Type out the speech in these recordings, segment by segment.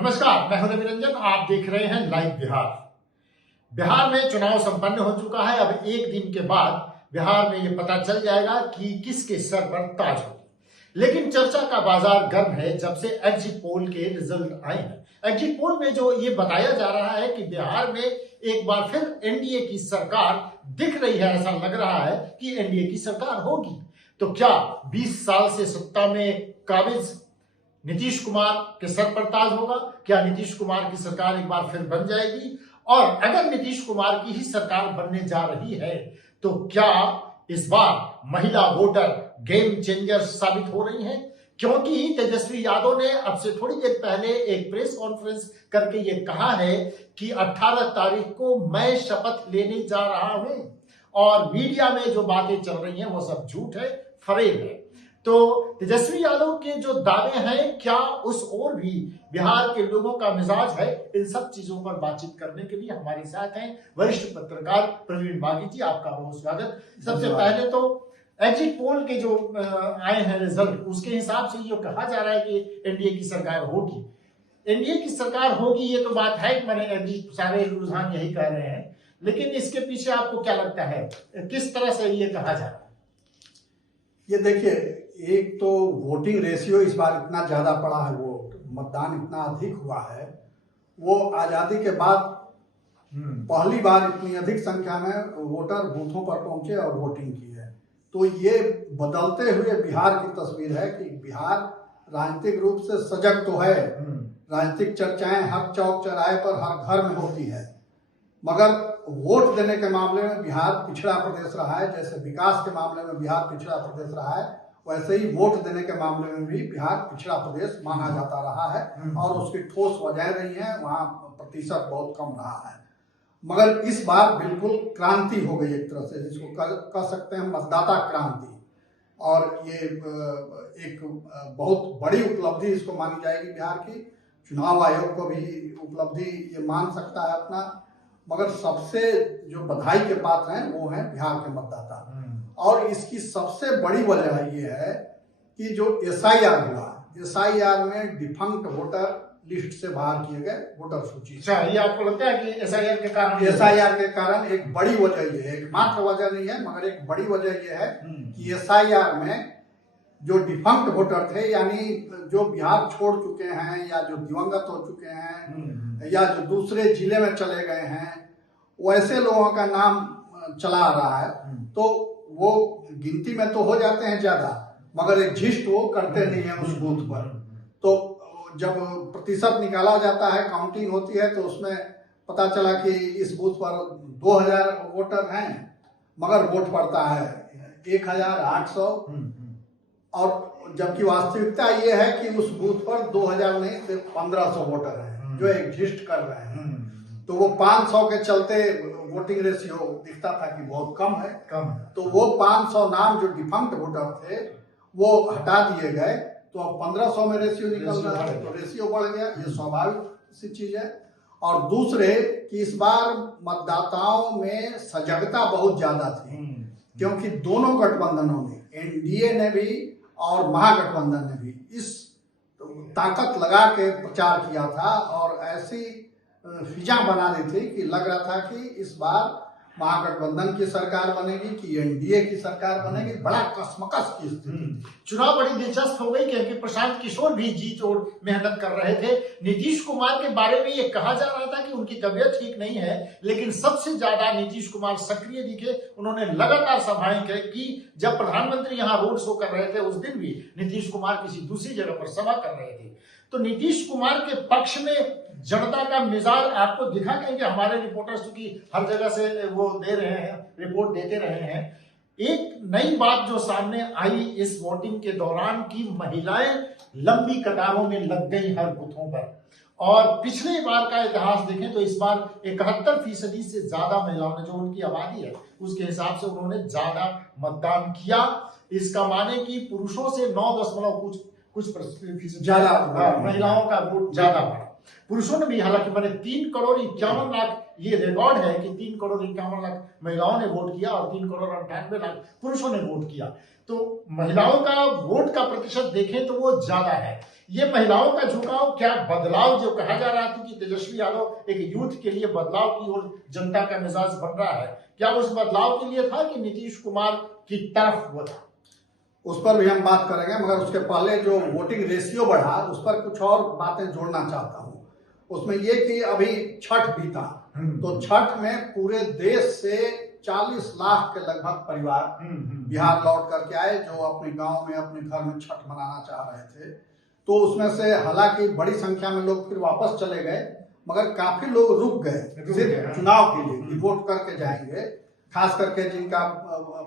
नमस्कार, मैं हूं रवि रंजन। आप देख रहे हैं लाइव बिहार। बिहार में चुनाव संपन्न हो चुका है। अब एक दिन के बाद बिहार में यह पता चल जाएगा कि किसके सर पर ताज होगी। लेकिन चर्चा का बाजार गर्म है जब से एग्जिट पोल के रिजल्ट आए हैं। एग्जिट पोल में जो ये बताया जा रहा है कि बिहार में एक बार फिर एनडीए की सरकार दिख रही है, ऐसा लग रहा है कि एनडीए की सरकार होगी। तो क्या 20 साल से सत्ता में काबिज नीतीश कुमार के सर पर ताज होगा? क्या नीतीश कुमार की सरकार एक बार फिर बन जाएगी? और अगर नीतीश कुमार की ही सरकार बनने जा रही है तो क्या इस बार महिला वोटर गेम चेंजर साबित हो रही हैं? क्योंकि तेजस्वी यादव ने अब से थोड़ी देर पहले एक प्रेस कॉन्फ्रेंस करके ये कहा है कि 18 तारीख को मैं शपथ लेने जा रहा हूं और मीडिया में जो बातें चल रही हैं वो सब झूठ है, फरेब है। तो तेजस्वी यादव के जो दावे हैं, क्या उस ओर भी बिहार के लोगों का मिजाज है? इन सब चीजों पर बातचीत करने के लिए हमारे साथ हैं वरिष्ठ पत्रकार प्रवीण बागी जी। आपका बहुत स्वागत। सबसे पहले तो एग्जिट पोल के जो आए हैं रिजल्ट, उसके हिसाब से जो कहा जा रहा है कि एनडीए की सरकार होगी, एनडीए की सरकार होगी, ये तो बात है, मैंने सारे रुझान यही कह रहे हैं। लेकिन इसके पीछे आपको क्या लगता है, किस तरह से ये कहा जा रहा है? ये देखिए, एक तो वोटिंग रेशियो इस बार इतना ज्यादा पड़ा है, वो मतदान इतना अधिक हुआ है, वो आजादी के बाद पहली बार इतनी अधिक संख्या में वोटर बूथों पर पहुंचे और वोटिंग की है। तो ये बदलते हुए बिहार की तस्वीर है कि बिहार राजनीतिक रूप से सजग तो है, राजनीतिक चर्चाएं हर चौक चौराहे पर हर घर में होती है, मगर वोट देने के मामले में बिहार पिछड़ा प्रदेश रहा है। जैसे विकास के मामले में बिहार पिछड़ा प्रदेश रहा है, वैसे ही वोट देने के मामले में भी बिहार पिछड़ा प्रदेश माना जाता रहा है और उसकी ठोस वजह रही है, वहाँ प्रतिशत बहुत कम रहा है। मगर इस बार बिल्कुल क्रांति हो गई, एक तरह से जिसको कह सकते हैं मतदाता क्रांति, और ये एक बहुत बड़ी उपलब्धि इसको मानी जाएगी बिहार की। चुनाव आयोग को भी उपलब्धि ये मान सकता है अपना, मगर सबसे जो बधाई के पात्र हैं वो हैं बिहार के मतदाता। और इसकी सबसे बड़ी वजह ये है कि जो एसआईआर हुआ, एसआईआर में डिफंक्ट वोटर लिस्ट से बाहर किए गए वोटर सूची। अच्छा, ये आपको लगता है कि एसआईआर के कारण? एसआईआर के कारण एक बड़ी वजह ये है, एकमात्र वजह नहीं है मगर एक बड़ी वजह ये है कि एसआईआर में जो डिफंक्ट वोटर थे, यानी जो बिहार छोड़ चुके हैं या जो दिवंगत हो चुके हैं या जो दूसरे जिले में चले गए हैं, वैसे लोगों का नाम चला आ रहा है। तो वो गिनती में तो हो जाते हैं ज्यादा, मगर रजिस्ट वो करते नहीं है उस बूथ पर। तो जब प्रतिशत निकाला जाता है, काउंटिंग होती है, तो उसमें पता चला कि इस बूथ पर 2000 वोटर हैं मगर वोट पड़ता है 1800, और जबकि वास्तविकता ये है कि उस बूथ पर 2000 नहीं 1500 वोटर हैं जो एग्जिस्ट कर रहे हैं। तो वो 500 के चलते वोटिंग रेशियो दिखता था कि बहुत कम है। तो वो 500 नाम जो डिफंक्ट वोटर थे वो हटा दिए गए, तो अब 1500 में रेशियो निकल रहा है, तो रेशियो बढ़ गया। ये स्वाभाविक सी चीज है। और दूसरे कि इस बार मतदाताओं में सजगता बहुत ज्यादा थी, क्योंकि दोनों गठबंधनों ने, एनडीए ने भी और महागठबंधन ने भी, इस ताकत लगा के प्रचार किया था और ऐसी फिजा बना दी थी कि लग रहा था कि इस बार महागठबंधन की सरकार बनेगी कि एनडीए की सरकार बनेगी। बड़ा कसमकस की स्थिति। चुनाव बड़ी दिलचस्प हो गई क्योंकि प्रशांत किशोर भी जी तोड़ मेहनत कर रहे थे। नीतीश कुमार के बारे में ये कहा जा रहा था कि उनकी तबीयत ठीक नहीं है, लेकिन सबसे ज्यादा नीतीश कुमार सक्रिय दिखे। उन्होंने लगातार सभाएं की। जब प्रधानमंत्री यहाँ रोड शो कर रहे थे उस दिन भी नीतीश कुमार किसी दूसरी जगह पर सभा कर रहे थे। तो नीतीश कुमार के पक्ष में जनता का मिजाज आपको दिखा? कहेंगे हमारे रिपोर्टर्स की हर जगह से वो दे रहे हैं, रिपोर्ट देते रहे हैं। एक नई बात जो सामने आई इस वोटिंग के दौरान की महिलाएं लंबी कतारों में लग गई हर बूथों पर। और पिछले बार का इतिहास देखें तो इस बार 71% से ज्यादा महिलाओं ने, जो उनकी आबादी है उसके हिसाब से, उन्होंने ज्यादा मतदान किया। इसका माने कि पुरुषों से 9 कुछ फीसद ज्यादा महिलाओं का वोट ज्यादा बढ़ा। पुरुषों ने भी, हालांकि मैंने 3 करोड़ 51 लाख ये रिकॉर्ड है कि 3,51,00,000 महिलाओं ने वोट किया और 3,98,00,000 पुरुषों ने वोट किया। तो महिलाओं का वोट का प्रतिशत देखें तो वो ज्यादा है। ये महिलाओं का झुकाव, क्या बदलाव जो कहा जा रहा था कि तेजस्वी यादव एक यूथ के लिए बदलाव की ओर जनता का मिजाज बन रहा है, क्या उस बदलाव के लिए था कि नीतीश कुमार की तरफ वो था? उस पर भी हम बात करेंगे, मगर उसके पहले जो वोटिंग रेशियो बढ़ा उस पर कुछ और बातें जोड़ना चाहता हूँ। उसमें ये कि अभी छठ बीता, तो छठ में पूरे देश से 40 लाख के लगभग परिवार बिहार लौट करके आए, जो अपने गांव में अपने घर में छठ मनाना चाह रहे थे। तो उसमें से हालांकि बड़ी संख्या में लोग फिर वापस चले गए, मगर काफी लोग रुक गए सिर्फ चुनाव के लिए कि वोट करके जाएंगे, खास करके जिनका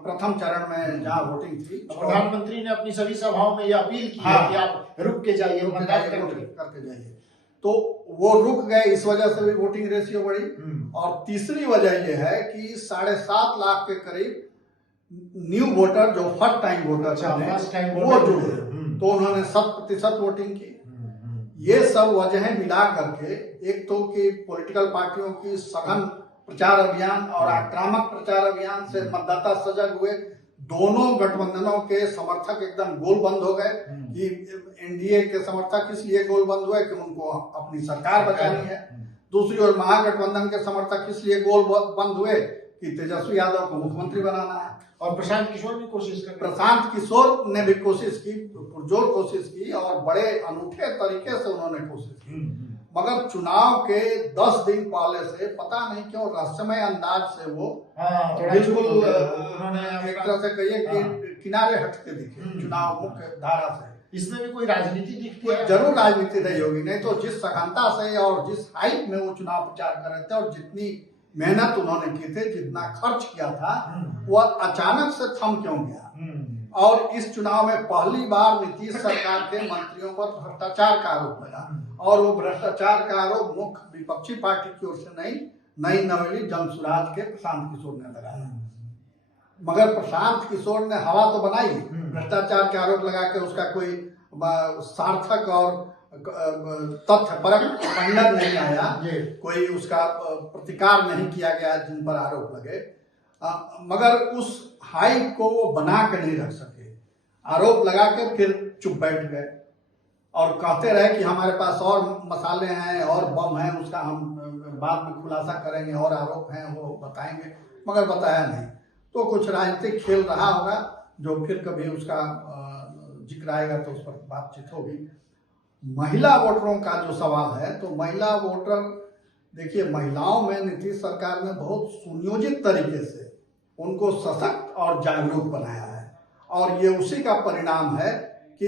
प्रथम चरण में जहाँ वोटिंग थी। प्रधानमंत्री ने अपनी सभी सभाओं में यह अपील की है कि आप रुक के जाइए, मतदान करके जाइए। तो वो रुक गए, इस वजह से भी वोटिंग रेशियो बढ़ी। और तीसरी वजह यह है कि 7.5 लाख के करीब न्यू वोटर जो फर्स्ट टाइम वोटर वो जुड़े, तो उन्होंने 100% वोटिंग की। ये सब वजहें मिला करके, एक तो कि पॉलिटिकल पार्टियों की सघन प्रचार अभियान और आक्रामक प्रचार अभियान से मतदाता सजग हुए। दोनों गठबंधनों के समर्थक एकदम गोलबंद हो गए कि एनडीए के समर्थक इसलिए गोलबंद हुए कि उनको अपनी सरकार बचानी है। दूसरी ओर महागठबंधन के समर्थक इसलिए गोलबंद हुए कि तेजस्वी यादव को मुख्यमंत्री बनाना है। और प्रशांत किशोर भी कोशिश कर प्रशांत किशोर ने भी कोशिश की, पुरजोर कोशिश की और बड़े अनूठे तरीके से उन्होंने कोशिश की। मगर चुनाव के 10 दिन पहले से पता नहीं क्यों रहस्यमय अंदाज से वो बिल्कुल एक तरह से कहिए कि किनारे हटते दिखे चुनाव मुख्य धारा से। इसमें भी कोई राजनीति दिखती है? जरूर राजनीति रही होगी, नहीं तो जिस सघनता से और जिस हाइप में वो चुनाव प्रचार कर रहे थे और जितनी मेहनत उन्होंने की थी, जितना खर्च किया था, वो अचानक से थम क्यों गया। और इस चुनाव में पहली बार नीतीश सरकार के मंत्रियों पर भ्रष्टाचार का आरोप लगा, और वो भ्रष्टाचार का आरोप मुख्य विपक्षी पार्टी की ओर से नहीं, नई नवेली जनसुराज के प्रशांत किशोर ने लगाया। मगर प्रशांत किशोर ने हवा तो बनाई, भ्रष्टाचार के आरोप लगा के उसका कोई सार्थक और तथ्यपरक खंडन नहीं आया, कोई उसका प्रतिकार नहीं किया गया जिन पर आरोप लगे। मगर उस हाइप को वो बना कर नहीं रख सके, आरोप लगा के फिर चुप बैठ गए और कहते रहे कि हमारे पास और मसाले हैं और बम हैं, उसका हम बाद में खुलासा करेंगे, और आरोप हैं वो बताएंगे, मगर बताया नहीं। तो कुछ राजनीतिक खेल रहा होगा जो फिर कभी उसका जिक्र आएगा तो उस पर बातचीत होगी। महिला वोटरों का जो सवाल है, तो महिला वोटर देखिए, महिलाओं में नीतीश सरकार ने बहुत सुनियोजित तरीके से उनको सशक्त और जागरूक बनाया है, और ये उसी का परिणाम है कि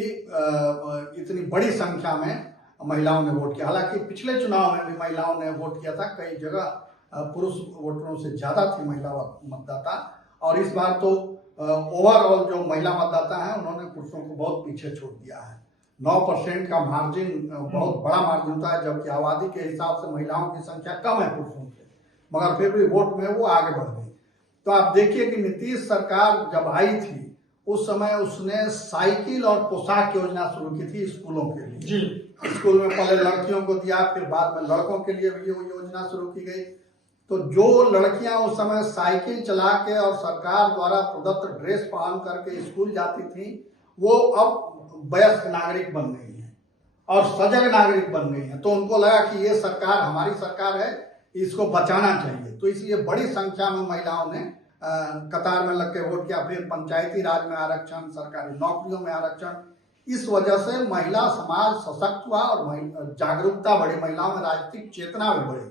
इतनी बड़ी संख्या में महिलाओं ने वोट किया। हालांकि पिछले चुनाव में भी महिलाओं ने वोट किया था, कई जगह पुरुष वोटरों से ज्यादा थी महिला मतदाता, और इस बार तो ओवरऑल जो महिला मतदाता हैं उन्होंने पुरुषों को बहुत पीछे छोड़ दिया है। 9% का मार्जिन बहुत बड़ा मार्जिन था, जबकि आबादी के हिसाब से महिलाओं की संख्या कम है पुरुषों से, मगर फिर भी वोट में वो आगे बढ़ गई। तो आप देखिए कि नीतीश सरकार जब आई थी उस समय उसने साइकिल और पोशाक योजना शुरू की थी स्कूलों के लिए। स्कूल में पहले लड़कियों को दिया, फिर बाद में लड़कों के लिए भी वो योजना शुरू की गई। तो जो लड़कियां उस समय साइकिल चला के और सरकार द्वारा प्रदत्त ड्रेस पहन करके स्कूल जाती थी, वो अब वयस्क नागरिक बन गई हैं और सजग नागरिक बन गई हैं। तो उनको लगा कि ये सरकार हमारी सरकार है, इसको बचाना चाहिए। तो इसलिए बड़ी संख्या में महिलाओं ने कतार में लग के वोट किया। फिर पंचायती राज में आरक्षण, सरकारी नौकरियों में आरक्षण, इस वजह से महिला समाज सशक्त हुआ और जागरूकता बढ़ी, महिलाओं में राजनीतिक चेतना भी बढ़ी।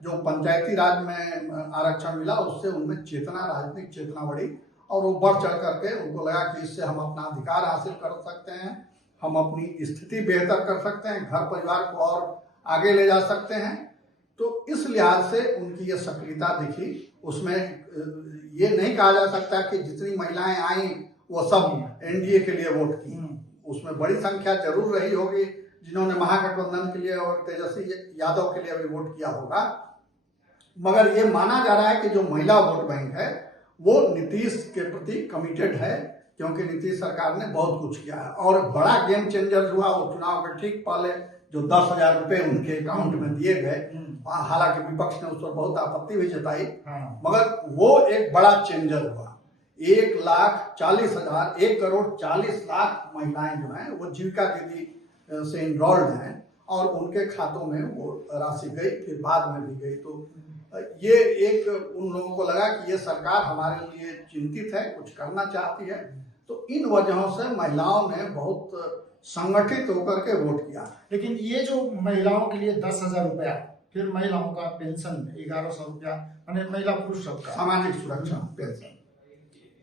जो पंचायती राज में आरक्षण मिला उससे उनमें चेतना, राजनीतिक चेतना बढ़ी, और वो बढ़ चढ़ करके उनको लगा कि इससे हम अपना अधिकार हासिल कर सकते हैं, हम अपनी स्थिति बेहतर कर सकते हैं, घर परिवार को और आगे ले जा सकते हैं। तो इस लिहाज से उनकी ये सक्रियता दिखी। उसमें ये नहीं कहा जा सकता कि जितनी महिलाएं आई वो सब एनडीए के लिए वोट की, उसमें बड़ी संख्या जरूर रही होगी जिन्होंने महागठबंधन के लिए और तेजस्वी यादव के लिए भी वोट किया होगा। मगर ये माना जा रहा है कि जो महिला वोट बैंक है वो नीतीश के प्रति कमिटेड है, क्योंकि नीतीश सरकार ने बहुत कुछ किया है। और बड़ा गेम चेंजर हुआ वो चुनाव के ठीक पहले जो 10,000 रुपए उनके अकाउंट में दिए गए, हालांकि विपक्ष ने उस पर बहुत आपत्ति भी जताई, मगर वो एक बड़ा चेंजर हुआ। 1,40,000 1,40,00,000 महिलाएं जो हैं वो जीविका दीदी से इनरोल्ड हैं और उनके खातों में वो राशि गई, फिर बाद में भी गई। तो ये एक उन लोगों को लगा कि ये सरकार हमारे लिए चिंतित है, कुछ करना चाहती है। तो इन वजहों से महिलाओं ने बहुत संगठित होकर के वोट किया। लेकिन ये जो महिलाओं के लिए 10,000 रुपया, फिर महिलाओं का पेंशन 1,100 रुपया, महिला पुरुष सबका सामाजिक सुरक्षा पेंशन,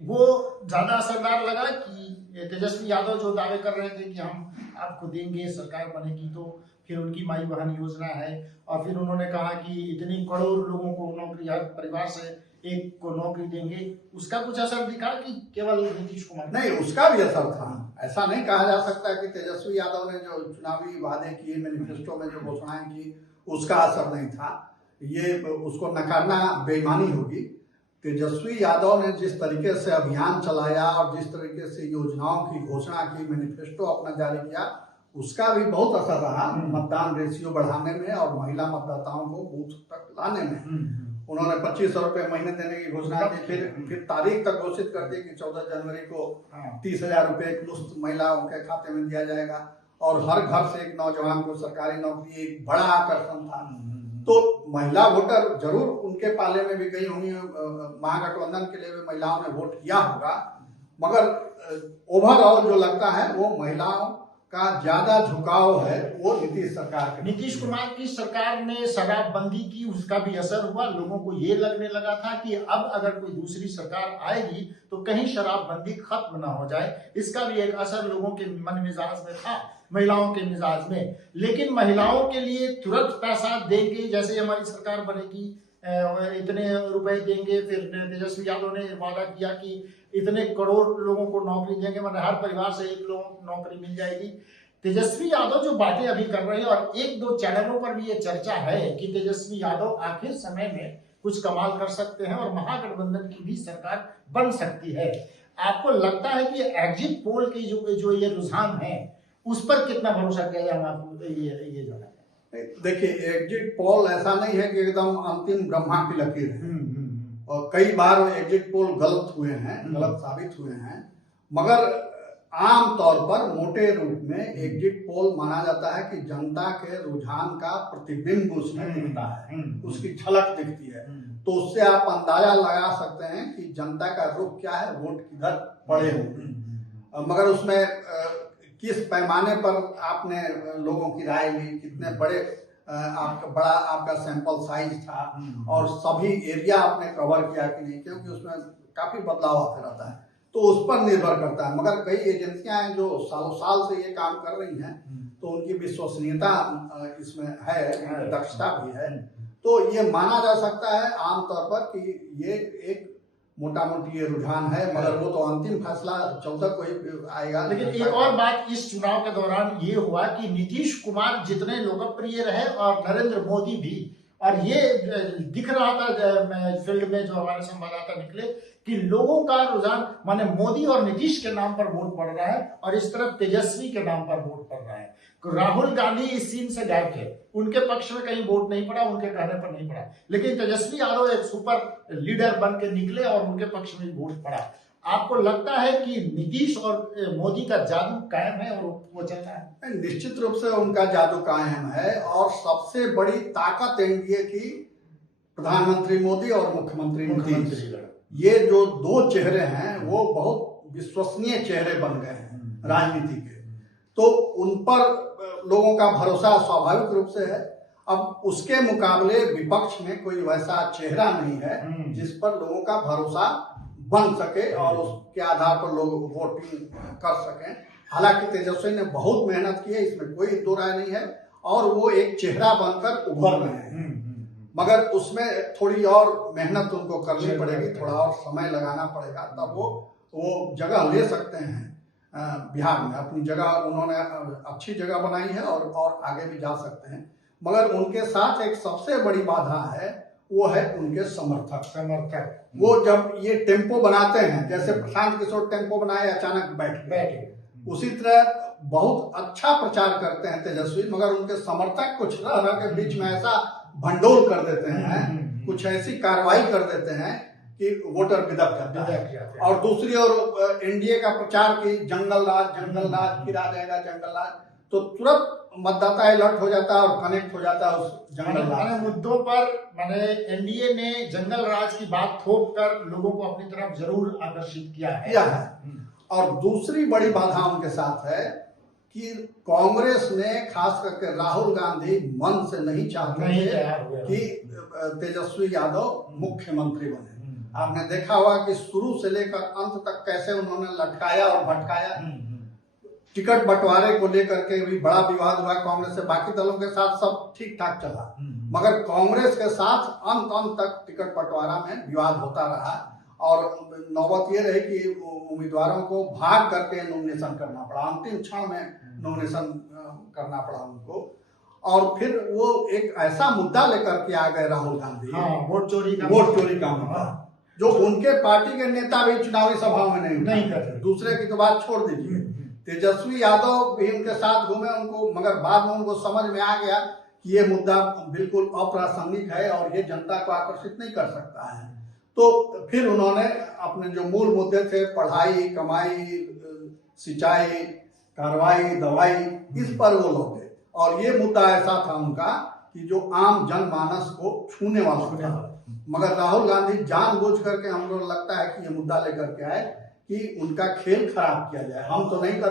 वो ज्यादा असरदार लगा कि तेजस्वी यादव जो दावे कर रहे थे कि हम आपको देंगे, सरकार बनेगी तो, फिर उनकी माई बहन योजना है, और फिर उन्होंने कहा कि इतनी करोड़ लोगों को नौकरी, हर परिवार से एक को नौकरी देंगे, उसका कुछ असर दिखा कि केवल नीतीश कुमार? नहीं, उसका भी असर था। ऐसा नहीं कहा जा सकता कि तेजस्वी यादव ने जो चुनावी वादे किए, मैनिफेस्टो में जो घोषणाएं की, उसका असर नहीं था। ये उसको नकारना बेईमानी होगी। तेजस्वी यादव ने जिस तरीके से अभियान चलाया और जिस तरीके से योजनाओं की घोषणा की, मैनिफेस्टो अपना जारी किया, उसका भी बहुत असर रहा मतदान रेशियो बढ़ाने में और महिला मतदाताओं को बूथ तक लाने में। उन्होंने 2,500 रुपए महीने देने की घोषणा की, फिर तारीख तक घोषित कर दी कि 14 जनवरी को 30,000 रुपए मुफ्त महिलाओं के खाते में दिया जाएगा, और हर घर से एक नौजवान को सरकारी नौकरी एक बड़ा आकर्षण था। तो महिला वोटर जरूर उनके पाले में भी गई होंगी, महागठबंधन के लिए भी महिलाओं ने वोट किया होगा, मगर ओवरऑल जो लगता है वो महिलाओं का ज्यादा झुकाव है वो नीतीश सरकार के। नीतीश कुमार की सरकार ने शराबबंदी की, उसका भी असर हुआ। लोगों को ये लगने लगा था कि अब अगर कोई दूसरी सरकार आएगी तो कहीं शराबबंदी खत्म ना हो जाए। इसका भी एक असर लोगों के मन मिजाज में था, महिलाओं के मिजाज में। लेकिन महिलाओं के लिए तुरंत पैसा देंगे, जैसे हमारी सरकार बनेगी इतने रुपए देंगे। फिर तेजस्वी यादव ने वादा किया कि इतने करोड़ लोगों को नौकरी देंगे, मतलब हर परिवार से एक लोगों को नौकरी मिल जाएगी। तेजस्वी यादव जो बातें अभी कर रहे हैं, और एक दो चैनलों पर भी ये चर्चा है कि तेजस्वी यादव आखिर समय में कुछ कमाल कर सकते हैं और महागठबंधन की भी सरकार बन सकती है। आपको लगता है कि एग्जिट पोल के जो ये रुझान है, उस पर कितना भरोसा किया जाए? हम आपको ये जो है, देखिए, एग्जिट पोल ऐसा नहीं है कि एकदम अंतिम ब्रह्मा की लकीर है, और कई बार एग्जिट पोल गलत हुए हैं, गलत साबित हुए हैं। मगर आम तौर पर मोटे रूप में एग्जिट पोल माना जाता है कि जनता के रुझान का प्रतिबिंब उसमें दिखता है, उसकी झलक दिखती है। तो उससे आप अंदाजा लगा सकते हैं कि जनता का रुख क्या है, वोट किधर पड़े होंगे। मगर उसमें किस पैमाने पर आपने लोगों की राय ली, कितने बड़े आपका सैंपल साइज था, और सभी एरिया आपने कवर किया कि नहीं, क्योंकि उसमें काफी बदलाव आते रहता है, तो उस पर निर्भर करता है। मगर कई एजेंसियां हैं जो सालों साल से ये काम कर रही हैं, तो उनकी विश्वसनीयता इसमें है, दक्षता भी है। तो ये माना जा सकता है आमतौर पर कि ये एक मोटा मोटी ये रुझान है, मगर वो तो अंतिम फैसला 14 को ही आएगा। लेकिन एक और बात इस चुनाव के दौरान ये हुआ कि नीतीश कुमार जितने लोकप्रिय रहे और नरेंद्र मोदी भी, और ये दिख रहा था फील्ड में जो हमारे संवाददाता निकले कि लोगों का रुझान माने मोदी और नीतीश के नाम पर वोट पड़ रहा है, और इस तरफ तेजस्वी के नाम पर वोट पड़ रहा है। राहुल गांधी इस सीन से गायब थे, उनके पक्ष में कहीं वोट नहीं पड़ा, उनके कहने पर नहीं पड़ा। लेकिन तेजस्वी यादव एक सुपर लीडर बन के निकले और उनके पक्ष में वोट पड़ा। आपको लगता है कि नीतीश और मोदी का जादू कायम है और वो चल रहा है? निश्चित रूप से उनका जादू कायम है, और सबसे बड़ी ताकत एनडीए की प्रधानमंत्री मोदी और मुख्यमंत्री नीतीश, ये जो दो चेहरे हैं वो बहुत विश्वसनीय चेहरे बन गए हैं राजनीति के। तो उन पर लोगों का भरोसा स्वाभाविक रूप से है। अब उसके मुकाबले विपक्ष में कोई वैसा चेहरा नहीं है जिस पर लोगों का भरोसा बन सके और उसके आधार पर लोग वोटिंग कर सकें। हालांकि तेजस्वी ने बहुत मेहनत की है, इसमें कोई दो राय नहीं है, और वो एक चेहरा बनकर उभर रहे हैं। मगर उसमें थोड़ी और मेहनत उनको करनी पड़ेगी, थोड़ा और समय लगाना पड़ेगा, तब वो जगह ले सकते हैं बिहार में। अपनी जगह उन्होंने अच्छी जगह बनाई है और आगे भी जा सकते हैं। मगर उनके साथ एक सबसे बड़ी बाधा है, वो है उनके समर्थक। वो जब ये टेम्पो बनाते हैं, जैसे प्रशांत किशोर टेम्पो बनाए, अचानक बैठ गए, उसी तरह बहुत अच्छा प्रचार करते हैं तेजस्वी, मगर उनके समर्थक कुछ रह रह के बीच में ऐसा भंडोल कर देते हैं, कुछ ऐसी कार्रवाई कर देते हैं कि वोटर बिदक जाता है। और दूसरी ओर एनडीए का प्रचार कि जंगल राज फिर आ जाएगा जंगल राज, तो तुरंत मतदाता अलर्ट हो जाता है और कनेक्ट हो जाता है उस जंगल राज मुद्दों पर। माने एनडीए ने जंगल राज की बात थोप कर लोगों को अपनी तरफ जरूर आकर्षित किया है। और दूसरी बड़ी बाधा उनके साथ है कि कांग्रेस ने खास करके राहुल गांधी मन से नहीं चाहते थे कि तेजस्वी यादव मुख्यमंत्री बने। आपने देखा होगा कि शुरू से लेकर अंत तक कैसे उन्होंने लटकाया और भटकाया। टिकट बंटवारे को लेकर के भी बड़ा विवाद हुआ कांग्रेस से, बाकी दलों के साथ सब ठीक ठाक चला, मगर कांग्रेस के साथ अंत तक टिकट बंटवारा में विवाद होता रहा और नौबत ये रही कि उम्मीदवारों को भाग करके नॉमिनेशन करना पड़ा, अंतिम क्षण में नॉमिनेशन करना पड़ा उनको। और फिर वो एक ऐसा मुद्दा लेकर के आ गए राहुल गांधी, वोट चोरी का मुद्दा, जो उनके पार्टी के नेता भी चुनावी सभा में नहीं करते। दूसरे की तो बात छोड़ दीजिए, तेजस्वी यादव भी उनके साथ घूमे उनको, मगर बाद में उनको समझ में आ गया कि ये मुद्दा बिल्कुल अप्रासंगिक है और ये जनता को आकर्षित नहीं कर सकता है। तो फिर उन्होंने अपने जो मूल मुद्दे थे, पढ़ाई, कमाई, सिंचाई, कार्रवाई, दवाई, इस पर वो लौटे। और ये मुद्दा ऐसा था उनका कि जो आम जनमानस को छूने वाला था, मगर राहुल गांधी जानबूझ करके, हमको लगता है कि ये मुद्दा लेकर के आए कि उनका खेल खराब किया जाए। हम तो नहीं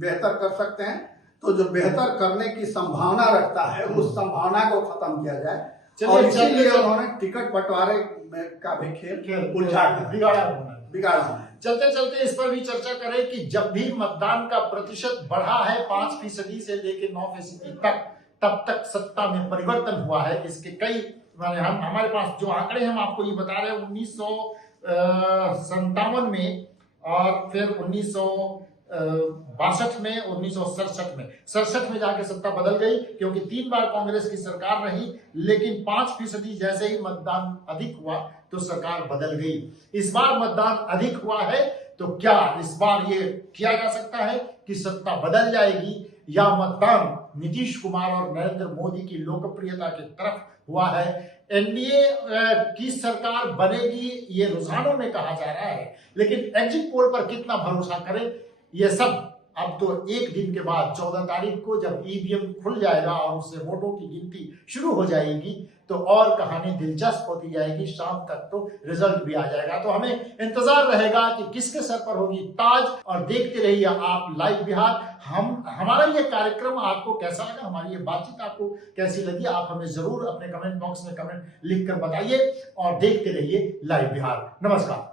बेहतर कर सकते हैं, तो जो बेहतर करने की संभावना रखता है उस संभावना को खत्म किया जाए। और इसीलिए उन्होंने टिकट बंटवारे का भी खेल उलझा बिगाड़ा। चलते चलते इस पर भी चर्चा करें कि जब भी मतदान का प्रतिशत बढ़ा है 5% से लेकर 9% तक, तब तक सत्ता में परिवर्तन हुआ है। इसके कई हमारे पास जो आंकड़े हम आपको ये बता रहे हैं 1957 में और फिर 1962 में, 1967 में जाके सत्ता बदल गई, क्योंकि 3 बार कांग्रेस की सरकार रही, लेकिन 5% जैसे ही मतदान अधिक हुआ तो सरकार बदल गई। इस बार मतदान अधिक हुआ है, तो क्या इस बार ये किया जा सकता है कि सत्ता बदल जाएगी, या मतदान नीतीश कुमार और नरेंद्र मोदी की लोकप्रियता की तरफ हुआ है? एनडीए की सरकार बनेगी ये रुझानों में कहा जा रहा है, लेकिन एग्जिट पोल पर कितना भरोसा करें, ये सब अब तो एक दिन के बाद 14 तारीख को जब ईवीएम खुल जाएगा और उससे वोटों की गिनती शुरू हो जाएगी तो और कहानी दिलचस्प होती जाएगी। शाम तक तो रिजल्ट भी आ जाएगा, तो हमें इंतजार रहेगा कि किसके सर पर होगी ताज। और देखते रहिए आप लाइव बिहार। हमारा ये कार्यक्रम आपको कैसा लगा, हमारी ये बातचीत आपको कैसी लगी, आप हमें जरूर अपने कमेंट बॉक्स में कमेंट लिखकर बताइए और देखते रहिए लाइव बिहार। नमस्कार।